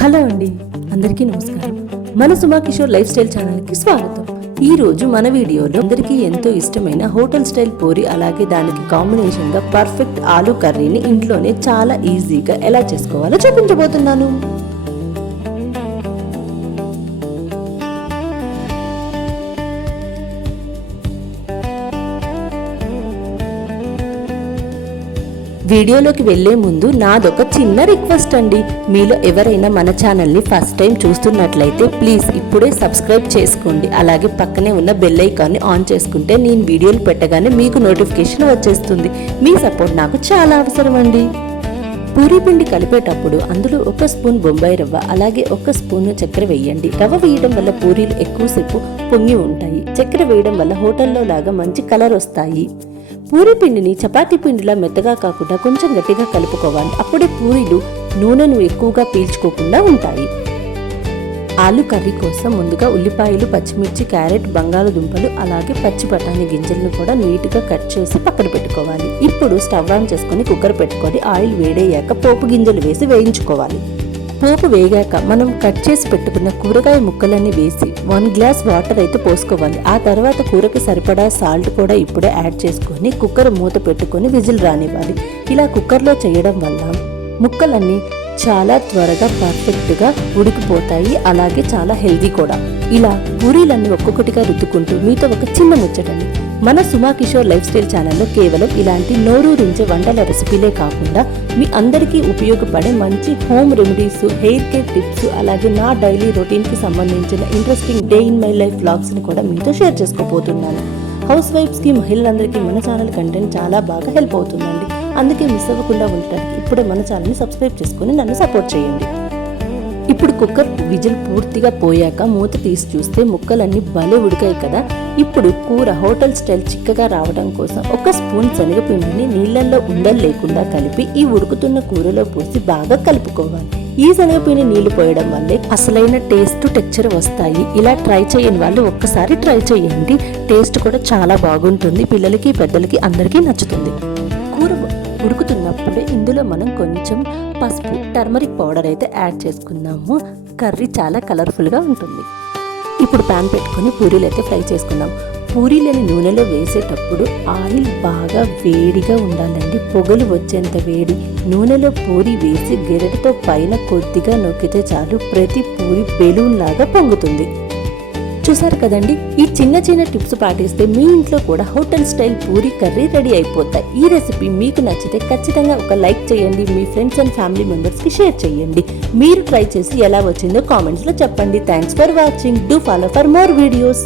Hello అండి, అందరికీ నమస్కారం. మన సుమా కిషోర్ లైఫ్ స్టైల్ ఛానల్కి స్వాగతం. ఈ రోజు మన వీడియోలో అందరికీ ఎంతో ఇష్టమైన హోటల్ స్టైల్ పూరి, అలాగే దానికి కాంబినేషన్గా పర్ఫెక్ట్ ఆలూ కర్రీని ఇంట్లోనే చాలా ఈజీగా ఎలా చేసుకోవాలో చూపించబోతున్నాను. వీడియోలోకి వెళ్లే ముందు నాదొక చిన్న రిక్వెస్ట్ అండి. మీలో ఎవరైనా మన ఛానల్ని ఫస్ట్ టైం చూస్తున్నట్లయితే ప్లీజ్ ఇప్పుడే సబ్స్క్రైబ్ చేసుకోండి. అలాగే పక్కనే ఉన్న బెల్ ఐకాన్ని ఆన్ చేసుకుంటే నేను వీడియోలు పెట్టగానే మీకు నోటిఫికేషన్ వచ్చేస్తుంది. మీ సపోర్ట్ నాకు చాలా అవసరం అండి. పూరీ పిండి కలిపేటప్పుడు అందులో 1 స్పూన్ బొంబాయి రవ్వ, అలాగే 1 స్పూన్ చక్కెర వేయండి. రవ్వ వేయడం వల్ల పూరీలు ఎక్కువసేపు పొంగి ఉంటాయి. చక్కెర వేయడం వల్ల హోటల్లో లాగా మంచి కలర్ వస్తాయి. పూరీ పిండిని చపాతీ పిండిలా మెత్తగా కాకుండా కొంచెం గట్టిగా కలుపుకోవాలి. అప్పుడే పూరీలు నూనెను ఎక్కువగా పీల్చుకోకుండా ఉంటాయి. ఆలు కర్రీ కోసం ముందుగా ఉల్లిపాయలు, పచ్చిమిర్చి, క్యారెట్, బంగాళదుంపలు, అలాగే పచ్చి బఠానీ గింజలను కూడా నీట్గా కట్ చేసి పక్కన పెట్టుకోవాలి. ఇప్పుడు స్టవ్ ఆన్ చేసుకుని కుక్కర్ పెట్టుకొని ఆయిల్ వేడయ్యాక పోపు గింజలు వేసి వేయించుకోవాలి. పోపు వేగాక మనం కట్ చేసి పెట్టుకున్న కూరగాయ ముక్కలన్నీ వేసి 1 గ్లాస్ వాటర్ అయితే పోసుకోవాలి. ఆ తర్వాత కూరకి సరిపడా సాల్ట్ కూడా ఇప్పుడే యాడ్ చేసుకొని కుక్కర్ మూత పెట్టుకొని విజిల్ రానివ్వాలి. ఇలా కుక్కర్లో చేయడం వల్ల ముక్కలన్నీ చాలా త్వరగా పర్ఫెక్ట్గా ఉడికిపోతాయి, అలాగే చాలా హెల్దీ కూడా. ఇలా పూరీలన్నీ ఒక్కొక్కటిగా రుద్దుకుంటూ మీతో ఒక చిన్న ముచ్చటండి. మన సుమా కిషోర్ లైఫ్ స్టైల్ ఛానల్లో కేవలం ఇలాంటి నోరూరించే వంటల రెసిపీలే కాకుండా మీ అందరికీ ఉపయోగపడే మంచి home remedies, hair care tips, అలాగే నా డైలీ రొటీన్కి సంబంధించిన interesting day in my life వ్లాగ్స్ని కూడా మీతో షేర్ చేసుకోబోతున్నాను. హౌస్ వైఫ్స్కి, మహిళలందరికీ మన ఛానల్ కంటెంట్ చాలా బాగా హెల్ప్ అవుతుందండి. అందుకే మిస్ అవ్వకుండా ఉండటానికి ఇప్పుడే మన ఛానల్ని సబ్స్క్రైబ్ చేసుకుని నన్ను సపోర్ట్ చేయండి. ఇప్పుడు కుక్కర్ విజిల్ పూర్తిగా పోయాక మూత తీసి చూస్తే ముక్కలన్నీ భలే ఉడికాయి కదా. ఇప్పుడు కూర హోటల్ స్టైల్ చిక్కగా రావడం కోసం 1 స్పూన్ శనగపిండిని నీళ్ళల్లో ఉండలు లేకుండా కలిపి ఈ ఉడుకుతున్న కూరలో పోసి బాగా కలుపుకోవాలి. ఈ శనగపిండి నీళ్లు పోయడం వల్లే అసలైన టేస్ట్, టెక్చర్ వస్తాయి. ఇలా ట్రై చేయని వాళ్ళు ఒక్కసారి ట్రై చేయండి. టేస్ట్ కూడా చాలా బాగుంటుంది. పిల్లలకి, పెద్దలకి అందరికీ నచ్చుతుంది. కూర ఉడుకుతున్నప్పుడే ఇందులో మనం కొంచెం పసుపు, టర్మరిక్ పౌడర్ అయితే యాడ్ చేసుకుందాము. కర్రీ చాలా కలర్ఫుల్గా ఉంటుంది. ఇప్పుడు ప్యాన్ పెట్టుకొని పూరీలు అయితే ఫ్రై చేసుకుందాం. పూరీలని నూనెలో వేసేటప్పుడు ఆయిల్ బాగా వేడిగా ఉండాలండి. పొగలు వచ్చేంత వేడి. నూనెలో పూరి వేసి గెరటితో పైన కొద్దిగా నొక్కితే చాలు, ప్రతి పూరి బెలూన్ లాగా పొంగుతుంది. చూసారు కదండి, ఈ చిన్న చిన్న టిప్స్ పాటిస్తే మీ ఇంట్లో కూడా hotel style Puri curry ready అయిపోతాయి. ఈ రెసిపీ మీకు నచ్చితే ఖచ్చితంగా ఒక లైక్ చేయండి. మీ ఫ్రెండ్స్ అండ్ ఫ్యామిలీ మెంబర్స్కి షేర్ చేయండి. మీరు ట్రై చేసి ఎలా వచ్చిందో కామెంట్స్లో చెప్పండి. Thanks for watching. Do follow for more videos.